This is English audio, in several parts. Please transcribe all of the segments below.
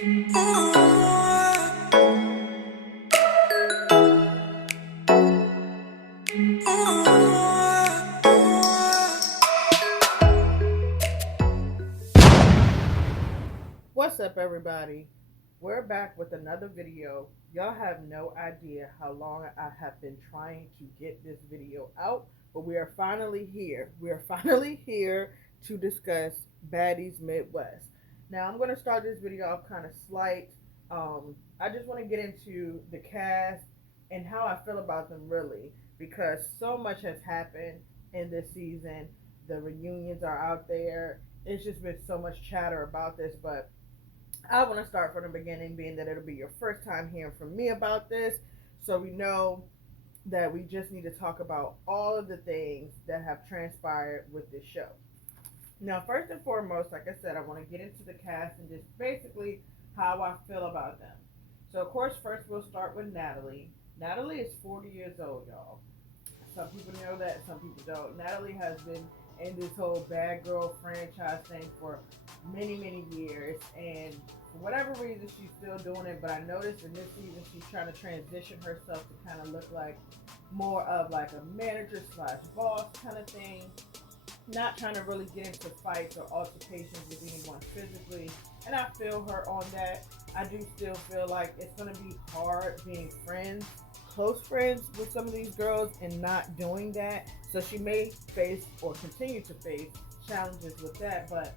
What's up, everybody? We're back with another video. Y'all have no idea how long I have been trying to get this video out, but we are finally here. We are finally here to discuss Baddies Midwest. Now, I'm going to start this video off kind of slight. I just want to get into the cast and how I feel about them, really, because so much has happened in this season. The reunions are out there. It's just been so much chatter about this, but I want to start from the beginning, being that it'll be your first time hearing from me about this. So we know that we just need to talk about all of the things that have transpired with this show. Now, first and foremost, like I said, I want to get into the cast and just basically how I feel about them. So, of course, first we'll start with Natalie. Natalie is 40 years old, y'all. Some people know that, some people don't. Natalie has been in this whole Bad Girl franchise thing for many, many years, and for whatever reason, she's still doing it. But I noticed in this season, she's trying to transition herself to kind of look like more of like a manager slash boss kind of thing. Not trying to really get into fights or altercations with anyone physically, and I feel her on that. I do still feel like it's going to be hard being friends, close friends with some of these girls and not doing that. So she may face or continue to face challenges with that. But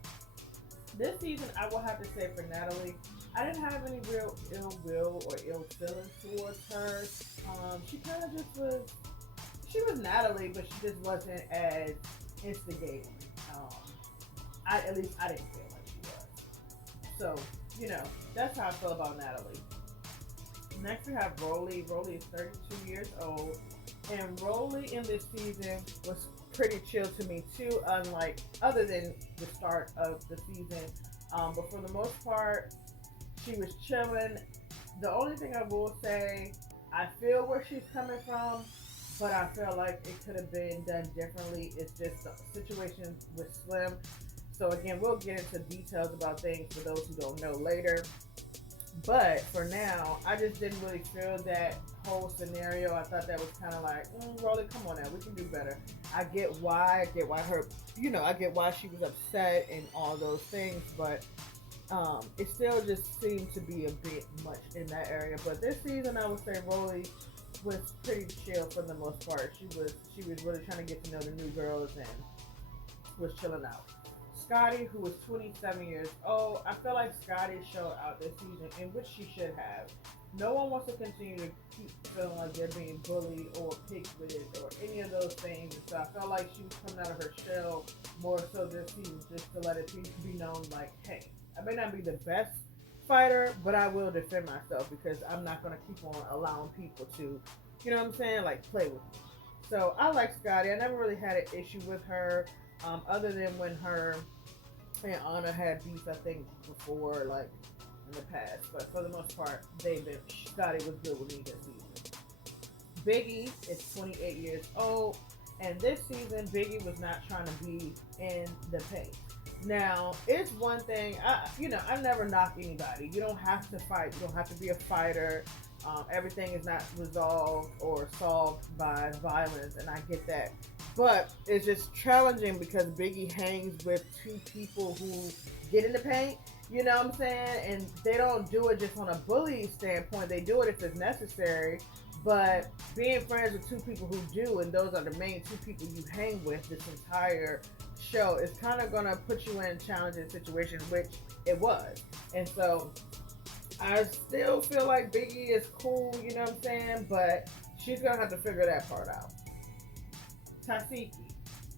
this season, I will have to say for Natalie, I didn't have any real ill will or ill feelings towards her. She kind of just was, she was Natalie, but she just wasn't as instigating. At least I didn't feel like she was. So, that's how I feel about Natalie. Next we have Rolly. Rolly is 32 years old. And Rolly in this season was pretty chill to me too, unlike other than the start of the season. But for the most part, she was chilling. The only thing I will say, I feel where she's coming from, but I feel like it could have been done differently. It's just the situation with Slim. So again, we'll get into details about things for those who don't know later. But for now, I just didn't really feel that whole scenario. I thought that was kind of like, Rolly, come on now, we can do better. I get why her, I get why she was upset and all those things, but it still just seemed to be a bit much in that area. But this season, I would say Rolly was pretty chill for the most part. She was really trying to get to know the new girls and was chilling out. Scotty, who was 27 years old, I feel like Scotty showed out this season, in which she should have. No one wants to continue to keep feeling like they're being bullied or picked with it or any of those things. So I felt like she was coming out of her shell more so this season, just to let it be known like, hey, I may not be the best fighter, but I will defend myself because I'm not going to keep on allowing people to, like play with me. So I like Scotty. I never really had an issue with her, other than when her and Anna had beef, I think, before, like, in the past. But for the most part, Scotty was good with me this season. Biggie is 28 years old, and this season, Biggie was not trying to be in the paint. Now, it's one thing, I never knock anybody. You don't have to fight. You don't have to be a fighter. Everything is not resolved or solved by violence, and I get that. But it's just challenging because Biggie hangs with two people who get in the paint, you know what I'm saying? And they don't do it just on a bully standpoint. They do it if it's necessary. But being friends with two people who do, and those are the main two people you hang with this entire show, is kind of going to put you in challenging situations, which it was. And so I still feel like Biggie is cool, you know what I'm saying? But she's going to have to figure that part out. Tasiki,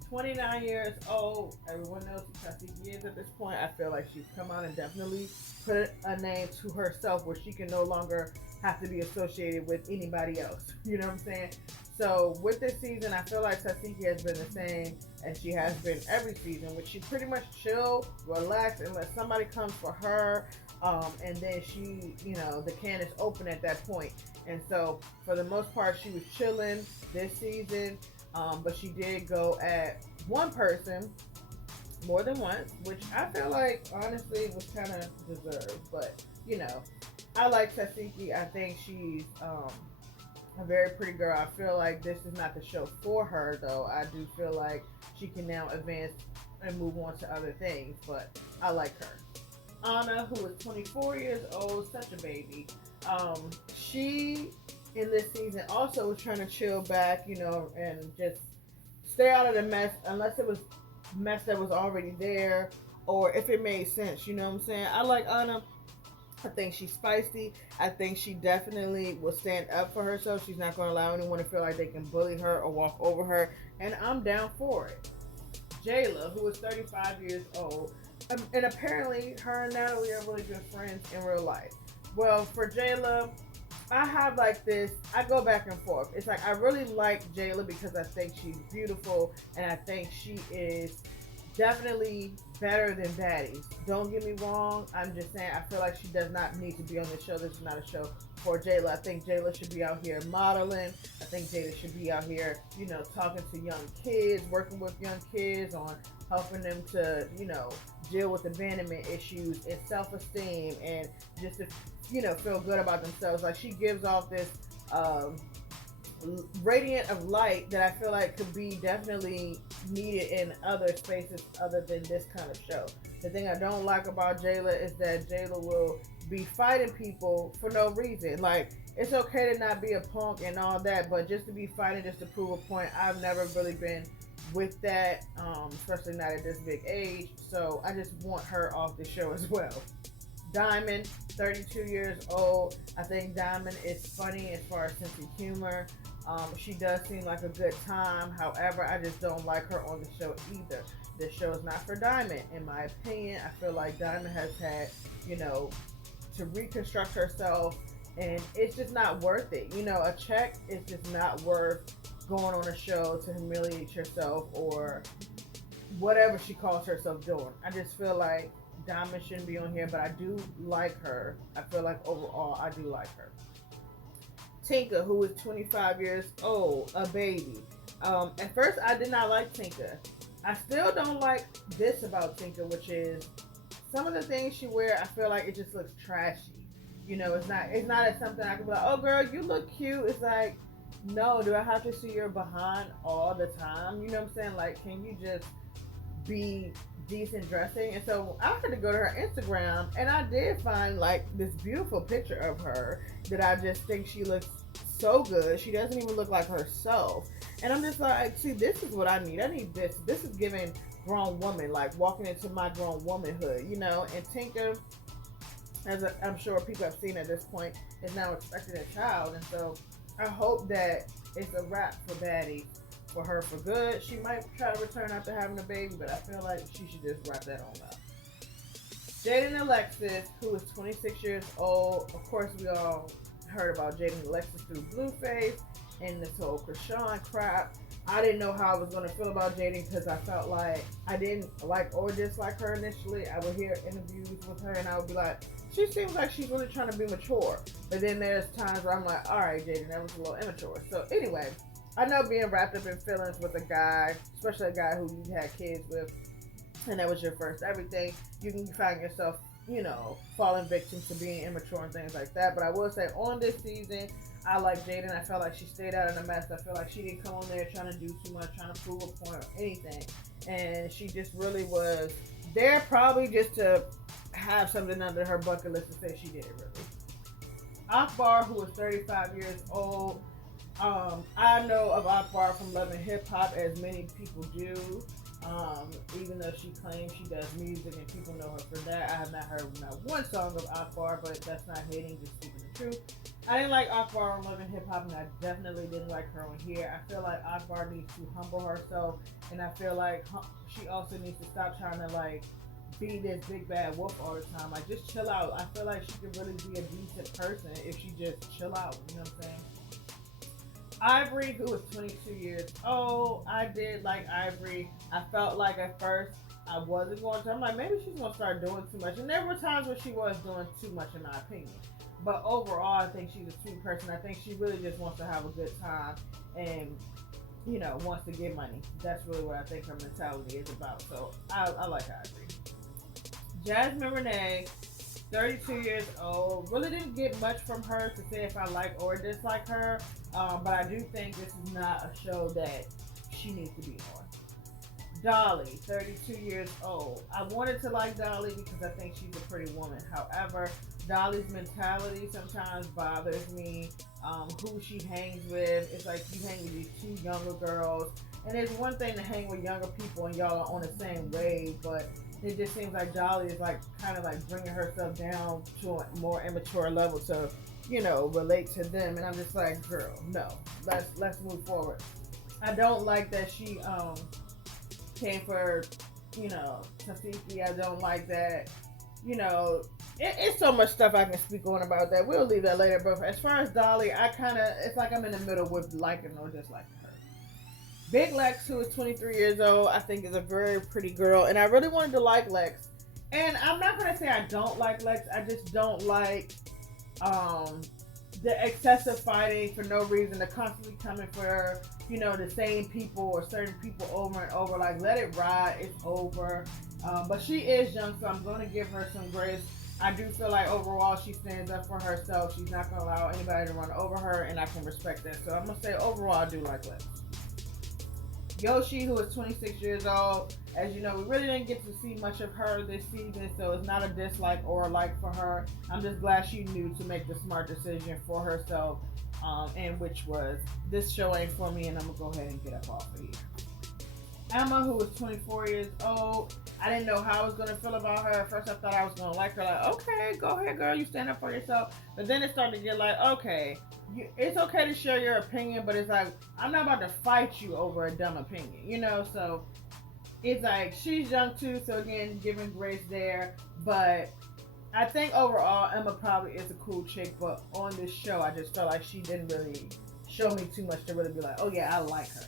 29 years old. Everyone knows who Tasiki is at this point. I feel like she's come out and definitely put a name to herself where she can no longer have to be associated with anybody else. You know what I'm saying? So with this season, I feel like Tasiki has been the same as she has been every season, which she pretty much chill, relax, and let somebody come for her. And then she, the can is open at that point. And so for the most part, she was chilling this season. But she did go at one person more than once, which I feel like honestly was kind of deserved. But you know, I like Tasiki. I think she's a very pretty girl. I feel like this is not the show for her, though. I do feel like she can now advance and move on to other things, but I like her. Anna, who is 24 years old, such a baby. She in this season also was trying to chill back, you know, and just stay out of the mess, unless it was mess that was already there, or if it made sense. You know what I'm saying? I like Anna. I think she's feisty. I think she definitely will stand up for herself. She's not going to allow anyone to feel like they can bully her or walk over her, and I'm down for it. Jayla, who is 35 years old, and apparently her and Natalie are really good friends in real life. Well, for Jayla, I have like this. I go back and forth. It's like I really like Jayla because I think she's beautiful, and I think she is definitely better than Baddies. Don't get me wrong. I'm just saying I feel like she does not need to be on the show. This is not a show for Jayla. I think Jayla should be out here modeling. I think Jayla should be out here, you know, talking to young kids, working with young kids on helping them to, you know, deal with abandonment issues and self-esteem and just to, you know, feel good about themselves. Like she gives off this radiant of light that I feel like could be definitely needed in other spaces other than this kind of show. The thing I don't like about Jayla is that Jayla will be fighting people for no reason. Like, it's okay to not be a punk and all that, but just to be fighting just to prove a point, I've never really been with that, especially not at this big age. So I just want her off the show as well. Diamond, 32 years old. I think Diamond is funny as far as sense of humor. She does seem like a good time. However, I just don't like her on the show either. This show is not for Diamond, in my opinion. I feel like Diamond has had, you know, to reconstruct herself, and it's just not worth it. You know, a check is just not worth going on a show to humiliate yourself or whatever she calls herself doing. I just feel like Diamond shouldn't be on here, but I do like her. I feel like overall, I do like her. Tinka, who is 25 years old, a baby. At first, I did not like Tinka. I still don't like this about Tinka, which is some of the things she wear. I feel like it just looks trashy. You know, it's not as something I can be like, oh girl, you look cute. It's like, no, do I have to see your behind all the time? You know what I'm saying? Like, can you just be decent dressing? And so I had to go to her Instagram, and I did find like this beautiful picture of her that I just think she looks so good. She doesn't even look like herself, and I'm just like, see, this is what I need. I need this. This is giving grown woman, like walking into my grown womanhood, you know. And Tinka, as I'm sure people have seen at this point, is now expecting a child, and so I hope that it's a wrap for Baddie, for her for good. She might try to return after having a baby, but I feel like she should just wrap that on up. Jaden Alexis, who is 26 years old. Of course, we all heard about Jaden Alexis through Blueface and this whole Krishan crap. I didn't know how I was going to feel about Jaden because I felt like I didn't like or dislike her initially. I would hear interviews with her and I would be like, she seems like she's really trying to be mature. But then there's times where I'm like, all right, Jaden, that was a little immature. So anyway, I know being wrapped up in feelings with a guy, especially a guy who you had kids with, and that was your first everything, you can find yourself, you know, falling victim to being immature and things like that. But I will say, on this season, I like Jaden. I felt like she stayed out of the mess. I feel like she didn't come on there trying to do too much, trying to prove a point or anything. And she just really was there probably just to have something under her bucket list to say she did it, really. Akbar, who is 35 years old. I know of Akbar from Love and Hip Hop, as many people do. Even though she claims she does music and people know her for that, I have not heard not one song of Akbar, but that's not hating, just speaking the truth. I didn't like Akbar on Love and Hip Hop, and I definitely didn't like her on here. I feel like Akbar needs to humble herself, and I feel like she also needs to stop trying to like be this big bad wolf all the time. Like, just chill out. I feel like she could really be a decent person if she just chill out. You know what I'm saying? Ivory, who is 22 years old. I did like Ivory. I felt like at first I wasn't going to. I'm like, maybe she's going to start doing too much. And there were times where she was doing too much, in my opinion. But overall, I think she's a sweet person. I think she really just wants to have a good time. And wants to get money. That's really what I think her mentality is about. So I like her. I agree. Jasmine Renee, 32 years old. Really didn't get much from her to say if I like or dislike her. But I do think this is not a show that she needs to be on. Dolly, 32 years old. I wanted to like Dolly because I think she's a pretty woman. However, Dolly's mentality sometimes bothers me. Who she hangs with. It's like you hang with these two younger girls. And it's one thing to hang with younger people and y'all are on the same wave, but it just seems like Dolly is like kind of like bringing herself down to a more immature level to, relate to them. And I'm just like, girl, no, let's move forward. I don't like that she came for, Tafiki. I don't like that, it's so much stuff I can speak on about that. We'll leave that later. But as far as Dolly, it's like I'm in the middle with liking or disliking her. Big Lex, who is 23 years old, I think is a very pretty girl. And I really wanted to like Lex. And I'm not going to say I don't like Lex. I just don't like the excessive fighting for no reason. The constantly coming for, the same people or certain people over and over. Like, let it ride. It's over. But she is young, so I'm going to give her some grace. I do feel like overall she stands up for herself. She's not going to allow anybody to run over her, and I can respect that. So I'm going to say overall I do like Lex. Yoshi, who is 26 years old. As you know, we really didn't get to see much of her this season, so it's not a dislike or a like for her. I'm just glad she knew to make the smart decision for herself, and which was, this show ain't for me, and I'm going to go ahead and get up off of here. Emma, who is 24 years old. I didn't know how I was going to feel about her. At first, I thought I was going to like her. Like, okay, go ahead, girl. You stand up for yourself. But then it started to get like, okay, it's okay to share your opinion, but it's like, I'm not about to fight you over a dumb opinion, So it's like, she's young too. So again, giving grace there. But I think overall, Emma probably is a cool chick. But on this show, I just felt like she didn't really show me too much to really be like, oh yeah, I like her.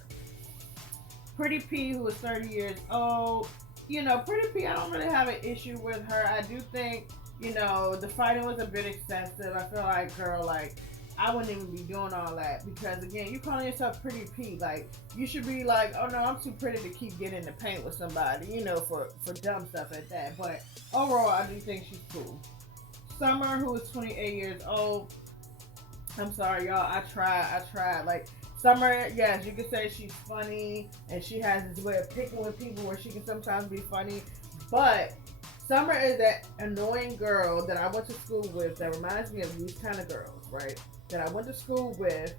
Pretty P, who is 30 years old. Pretty P, I don't really have an issue with her. I do think, the fighting was a bit excessive. I feel like, girl, like, I wouldn't even be doing all that. Because, again, you calling yourself Pretty P. Like, you should be like, oh, no, I'm too pretty to keep getting in the paint with somebody, for dumb stuff like that. But overall, I do think she's cool. Summer, who is 28 years old. I'm sorry, y'all. I tried. Like, Summer, yes, you could say she's funny, and she has this way of picking with people where she can sometimes be funny, but Summer is that annoying girl that I went to school with that reminds me of these kind of girls, right? That I went to school with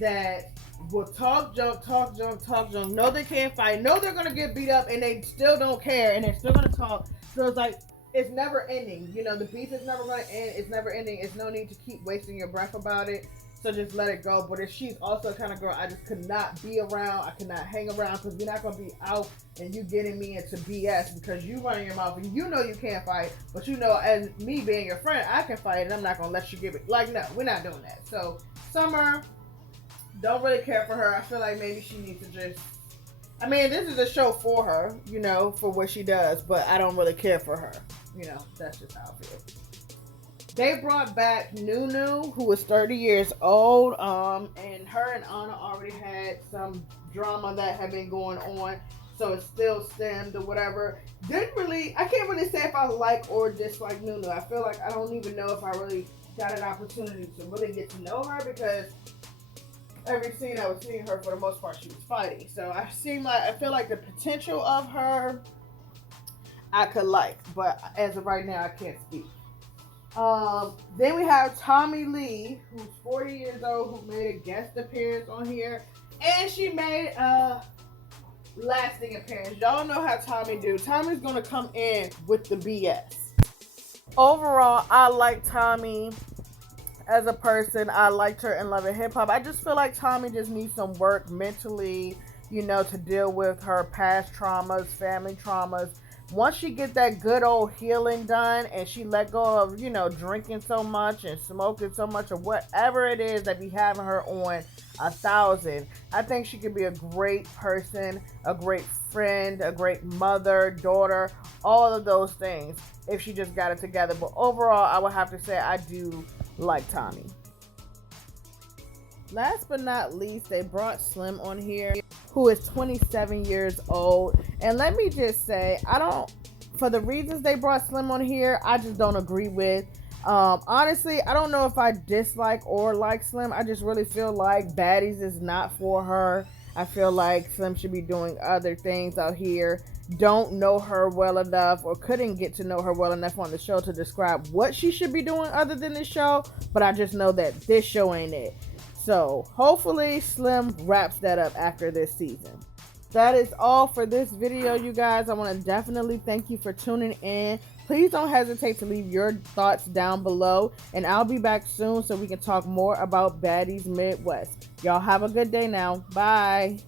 that will talk junk, know they can't fight, know they're going to get beat up, and they still don't care, and they're still going to talk. So it's like, it's never ending. The beef is never going to end. It's never ending. It's no need to keep wasting your breath about it. So just let it go. But if she's also the kind of girl I just could not be around, I could not hang around, because we're not going to be out and you getting me into BS because you running your mouth and you can't fight, but as me being your friend, I can fight and I'm not going to let you give it. Like, no, we're not doing that. So Summer, don't really care for her. I feel like maybe she needs to just, this is a show for her, for what she does, but I don't really care for her. That's just how I feel. They brought back Nunu, who was 30 years old, and her and Anna already had some drama that had been going on, so it still stemmed or whatever. I can't really say if I like or dislike Nunu. I feel like I don't even know if I really got an opportunity to really get to know her, because every scene I was seeing her, for the most part, she was fighting. So I feel like the potential of her, I could like, but as of right now, I can't speak. Then we have Tommy Lee, who's 40 years old, who made a guest appearance on here, and she made a lasting appearance. Y'all know how Tommy do. Tommy's gonna come in with the BS. Overall, I like Tommy as a person. I liked her in Love and Hip Hop. I just feel like Tommy just needs some work mentally, to deal with her past traumas, family traumas. Once she get that good old healing done and she let go of, drinking so much and smoking so much or whatever it is that be having her on 1,000, I think she could be a great person, a great friend, a great mother, daughter, all of those things if she just got it together. But overall, I would have to say I do like Tommy. Last but not least, they brought Slim on here. who is 27 years old. And let me just say, for the reasons they brought Slim on here, I just don't agree with. Honestly, I don't know if I dislike or like Slim. I just really feel like Baddies is not for her. I feel like Slim should be doing other things out here. Don't know her well enough, or couldn't get to know her well enough on the show to describe what she should be doing other than this show. But I just know that this show ain't it. So hopefully Slim wraps that up after this season. That is all for this video, you guys. I want to definitely thank you for tuning in. Please don't hesitate to leave your thoughts down below, and I'll be back soon so we can talk more about Baddies Midwest. Y'all have a good day now. Bye.